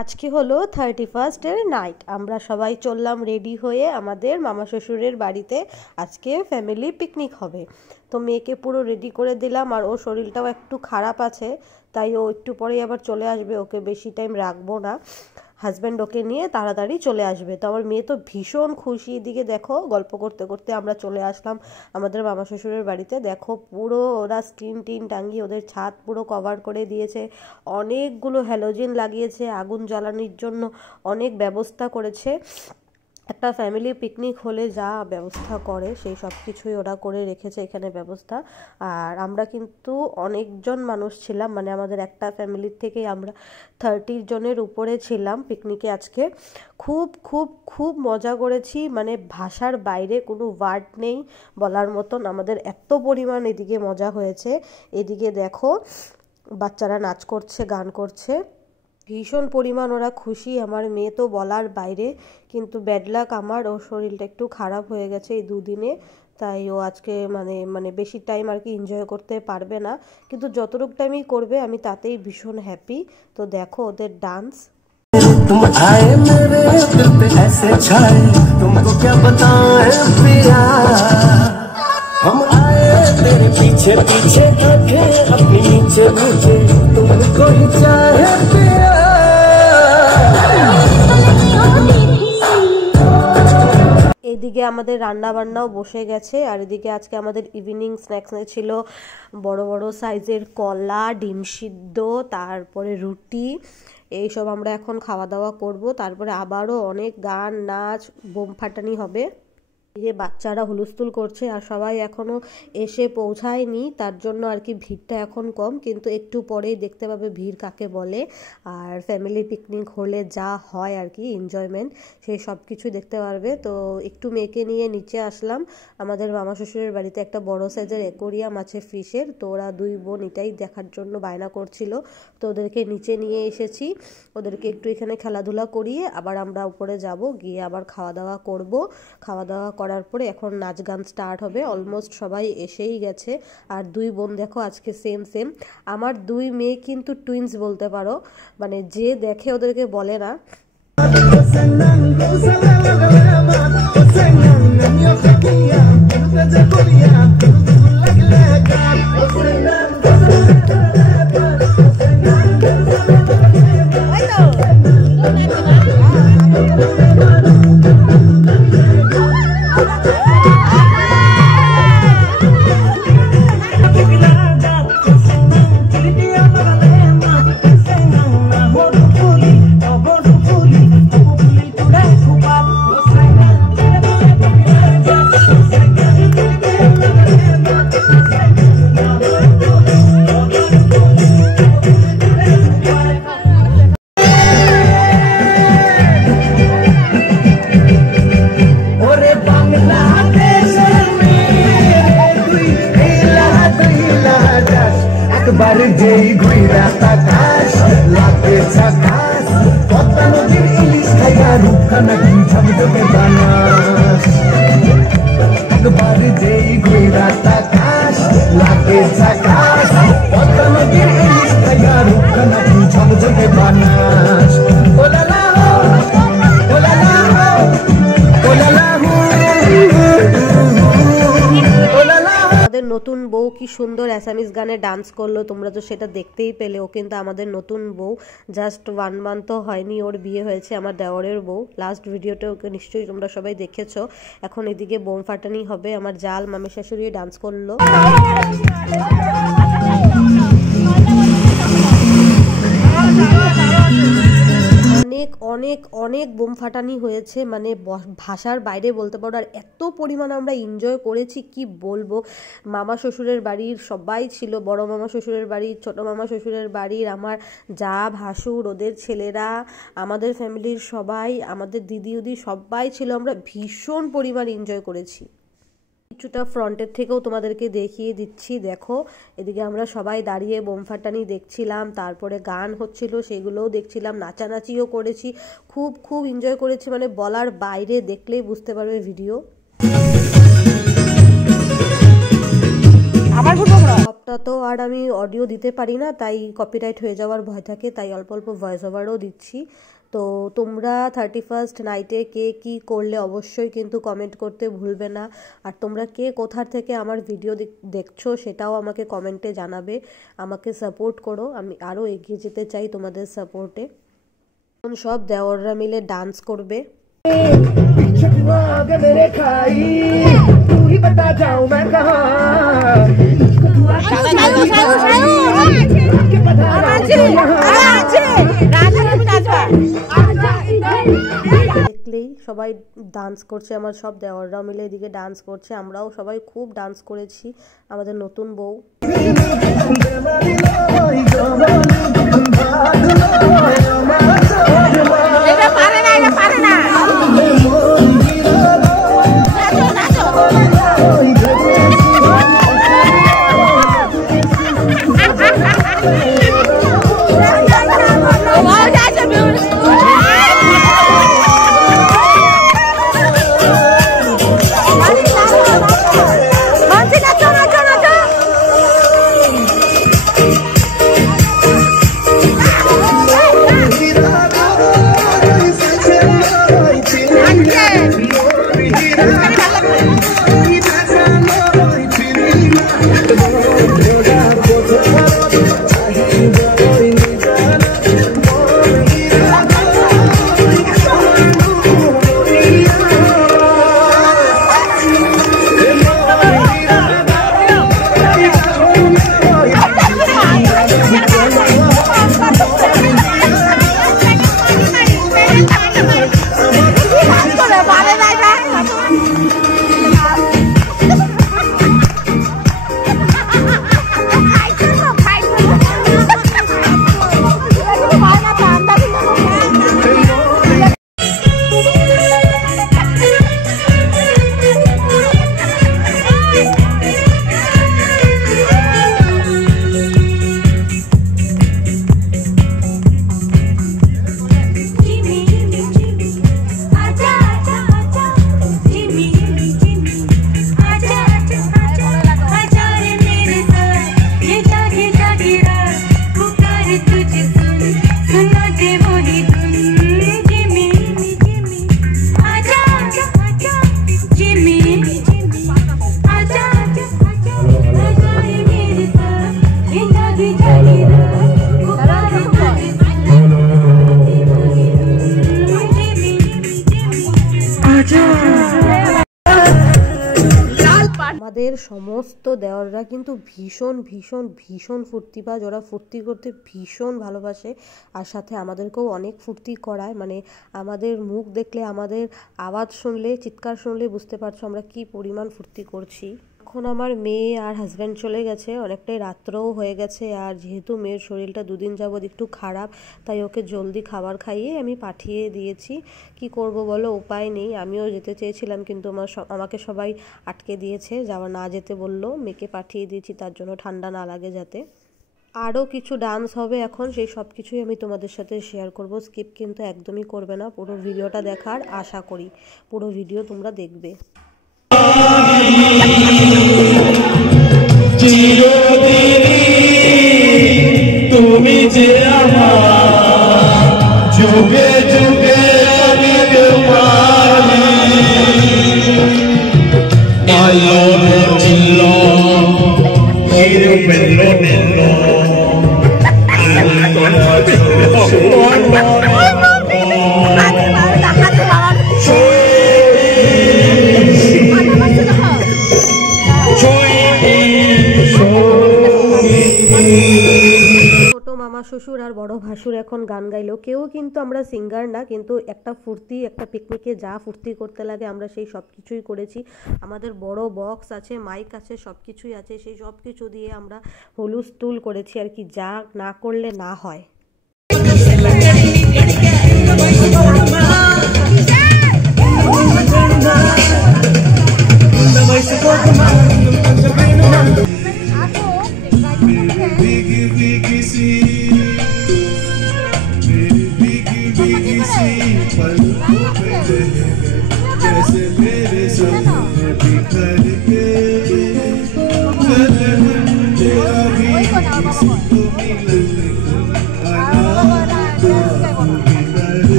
আজকে হলো 31st night. আমরা সবাই চললাম রেডি হয়ে আমাদের মামা শ্বশুরের বাড়িতে। আজকে ফ্যামিলি পিকনিক হবে, তো মেয়েকে পুরো রেডি করে দিলাম। আর ওর শরীরটাও একটু খারাপ আছে, তাই ও একটু পরেই আবার চলে আসবে। ওকে বেশি টাইম রাখবো না, হাজব্যান্ড ওকে নিয়ে তাড়াতাড়ি চলে আসবে। তো আমার মেয়ে তো ভীষণ খুশি। এদিকে দেখো, গল্প করতে করতে আমরা চলে আসলাম আমাদের মামা শ্বশুরের বাড়িতে। দেখো পুরো ওরা স্ক্রিন টিন টাঙ্গিয়ে ওদের ছাদ পুরো কভার করে দিয়েছে, অনেকগুলো হ্যালোজেন লাগিয়েছে, আগুন জ্বালানোর জন্য অনেক ব্যবস্থা করেছে। একটা ফ্যামিলি পিকনিক হলে যা ব্যবস্থা করে সেই সব কিছুই ওরা করে রেখেছে এখানে ব্যবস্থা। আর আমরা কিন্তু অনেকজন মানুষ ছিলাম, মানে আমাদের একটা ফ্যামিলির থেকেই আমরা 30 জনের উপরে ছিলাম পিকনিকে আজকে। খুব খুব খুব মজা করেছি, মানে ভাষার বাইরে কোনো ওয়ার্ড নেই বলার মতন। আমাদের এত পরিমাণ এদিকে মজা হয়েছে। এদিকে দেখো বাচ্চারা নাচ করছে, গান করছে, ভীষণ পরিমাণ ওরা খুশি। আমার মেয়ে তো বলার বাইরে, কিন্তু ব্যাড লাক আমার, ওর শরীরটা একটু খারাপ হয়ে গেছে এই দুদিনে, তাই ও আজকে মানে বেশি টাইম আর কি এনজয় করতে পারবে না। কিন্তু যতটুকু টাইমই করবে আমি তাতেই ভীষণ হ্যাপি। তো দেখো ওদের ডান্স। तुम आए मेरे दिल पे ऐसे छाए, तुमको क्या बताएं पिया, हम आए तेरे पीछे पीछे, आंखें अपनी नीचे नीचे, तुमको ही चाहे पिया। এদিকে আমাদের রান্না বান্নাও বসে গেছে। আর এদিকে আজকে আমাদের ইভিনিং স্ন্যাক্সে ছিল বড় বড় সাইজের কলা, ডিম সিদ্ধ, তারপরে রুটি। এইসব আমরা এখন খাওয়া দাওয়া করব। তারপরে আবারও অনেক গান, নাচ, বোম ফাটানি হবে। যে বাচ্চারা হুলস্থুল করছে আর সবাই এখনও এসে পৌঁছায়নি, তার জন্য আর কি ভিড়টা এখন কম, কিন্তু একটু পরেই দেখতে পাবে ভিড় কাকে বলে। আর ফ্যামিলি পিকনিক হলে যা হয় আর কি এনজয়মেন্ট, সেই সব কিছুই দেখতে পারবে। তো একটু মেয়েকে নিয়ে নিচে আসলাম আমাদের মামা শ্বশুরের বাড়িতে। একটা বড় সাইজের অ্যাকোরিয়াম আছে ফিশের, তো ওরা দুই বোন এটাই দেখার জন্য বায়না করছিল, তো ওদেরকে নিচে নিয়ে এসেছি। ওদেরকে একটু এখানে খেলাধুলা করিয়ে আবার আমরা উপরে যাব, গিয়ে আবার খাওয়া দাওয়া করব। খাওয়া দাওয়া করার পরে এখন নাচ গান স্টার্ট হবে। অলমোস্ট সবাই এসেই গেছে। আর দুই বোন দেখো আজকে সেম সেম। আমার দুই মেয়ে কিন্তু টুইন্স বলতে পারো, মানে যে দেখে ওদেরকে বলে না। নতুন বউ কি সুন্দর অ্যাসামিস গানে ডান্স করলো, তোমরা তো সেটা দেখতেই পেলে। ও কিন্তু আমাদের নতুন বউ, জাস্ট 1 মান্থও হয়নি ওর বিয়ে হয়েছে, আমার দেওরের বউ। লাস্ট ভিডিওটা ওকে নিশ্চয়ই তোমরা সবাই দেখেছো। এখন এদিকে বোম ফাটানি হবে। আমার জাল মামি শাশুড়ি ডান্স করলো। অনেক অনেক অনেক বোম ফাটানি হয়েছে, মানে ভাষার বাইরে বলতে পারো। আর এত পরিমাণ আমরা এনজয় করেছি কি বলবো। মামা শ্বশুরের বাড়ির সবাই ছিল, বড় মামা শ্বশুরের বাড়ির, ছোট মামা শ্বশুরের বাড়ির, আমার যা ভাসুর, ওদের ছেলেরা, আমাদের ফ্যামিলির সবাই, আমাদের দিদি উদি সবাই ছিল। আমরা ভীষণ পরিমাণ এনজয় করেছি। কিছুটা ফ্রন্টের থেকেও তোমাদেরকে দেখিয়ে দিচ্ছি। দেখো এদিকে আমরা সবাই দাঁড়িয়ে বোম ফাটানি দেখছিলাম, তারপরে গান হচ্ছিল সেগুলোও দেখছিলাম, নাচানাচিও করেছি। খুব খুব এনজয় করেছি, মানে বলার বাইরে, দেখলেই বুঝতে পারবে ভিডিও। সবটা তো আর আমি অডিও দিতে পারি না, তাই কপিরাইট হয়ে যাওয়ার ভয় থাকে, তাই অল্প অল্প ভয়েস ওভারও দিচ্ছি। তো তোমরা 31st নাইটে কে কী করলে অবশ্যই কিন্তু কমেন্ট করতে ভুলবে না। আর তোমরা কে কোথা থেকে আমার ভিডিও দেখছো সেটাও আমাকে কমেন্টে জানাবে। আমাকে সাপোর্ট করো, আমি আরও এগিয়ে যেতে চাই তোমাদের সাপোর্টে। এখন সব দেওররা মিলে ডান্স করবে। দেখলেই সবাই ডান্স করছে, আমার সব দেওররাও মিলে এদিকে ডান্স করছে, আমরাও সবাই খুব ডান্স করেছি। আমাদের নতুন বউ আমাদের সমস্ত দেওররা কিন্তু ভীষণ ভীষণ ভীষণ ফুর্তিবাজ, ওরা ফুর্তি করতে ভীষণ ভালোবাসে। আর সাথে আমাদেরকেও অনেক ফুর্তি করায়, মানে আমাদের মুখ দেখলে, আমাদের আওয়াজ শুনলে, চিৎকার শুনলে বুঝতে পারছো আমরা কি পরিমাণ ফুর্তি করছি। এখন আমার মেয়ে আর হাজব্যান্ড চলে গেছে, অনেকটাই রাত্রও হয়ে গেছে। আর যেহেতু মেয়ের শরীরটা দুদিন যাবৎ একটু খারাপ, তাই ওকে জলদি খাবার খাইয়ে আমি পাঠিয়ে দিয়েছি। কি করব বলো, উপায় নেই। আমিও যেতে চেয়েছিলাম কিন্তু আমাকে সবাই আটকে দিয়েছে, না যেতে বললো। মেয়েকে পাঠিয়ে দিয়েছি তার জন্য ঠান্ডা না লাগে যাতে। আরও কিছু ডান্স হবে এখন, সেই সব কিছুই আমি তোমাদের সাথে শেয়ার করব। স্কিপ কিন্তু একদমই করবে না, পুরো ভিডিওটা দেখার আশা করি। পুরো ভিডিও তোমরা দেখবে। তুমি যে আমার যুগে যুগে আমি তোমারি আলো ছিল বেলো নেলো ছোট মামা শ্বশুর আর বড় ভাসুর এখন গান গাইলো। কেউ কিন্তু আমরা সিঙ্গার না, কিন্তু একটা ফুর্তি, একটা পিকনিকে যা ফুর্তি করতে লাগে আমরা সেই সব কিছুই করেছি। আমাদের বড় বক্স আছে, মাইক আছে, সব কিছুই আছে। সেই সব কিছু দিয়ে আমরা হুলস্থুল করেছি আর কি, যা না করলে না হয়। जैसे मेरे सामने बिखर के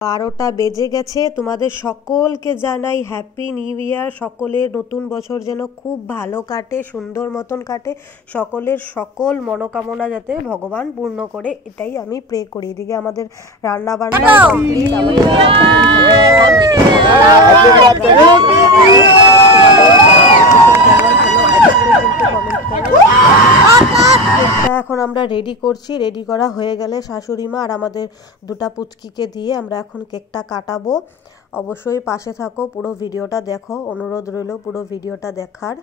বারোটা বেজে গেছে। তোমাদের সকলকে জানাই হ্যাপি নিউ ইয়ার। সকলের নতুন বছর যেন খুব ভালো কাটে, সুন্দর মতন কাটে, সকলের সকল মনোকামনা যাতে ভগবান পূর্ণ করে, এটাই আমি প্রে করি। এদিকে আমাদের রান্না বান্না কমপ্লিট। এখন আমরা রেডি করছি। রেডি করা হয়ে গেলে শাশুড়ি মা আর আমাদের দুটা পুচকিকে দিয়ে আমরা এখন কেকটা কাটাবো। অবশ্যই পাশে থাকো, পুরো ভিডিওটা দেখো, অনুরোধ রইল পুরো ভিডিওটা দেখার।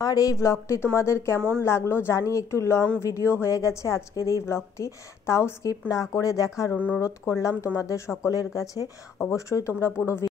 আর এই ব্লগটি তোমাদের কেমন লাগলো জানি, একটু লং ভিডিও হয়ে গেছে আজকের এই ব্লগটি, তাও স্কিপ না করে দেখার অনুরোধ করলাম তোমাদের সকলের কাছে। অবশ্যই তোমরা পুরো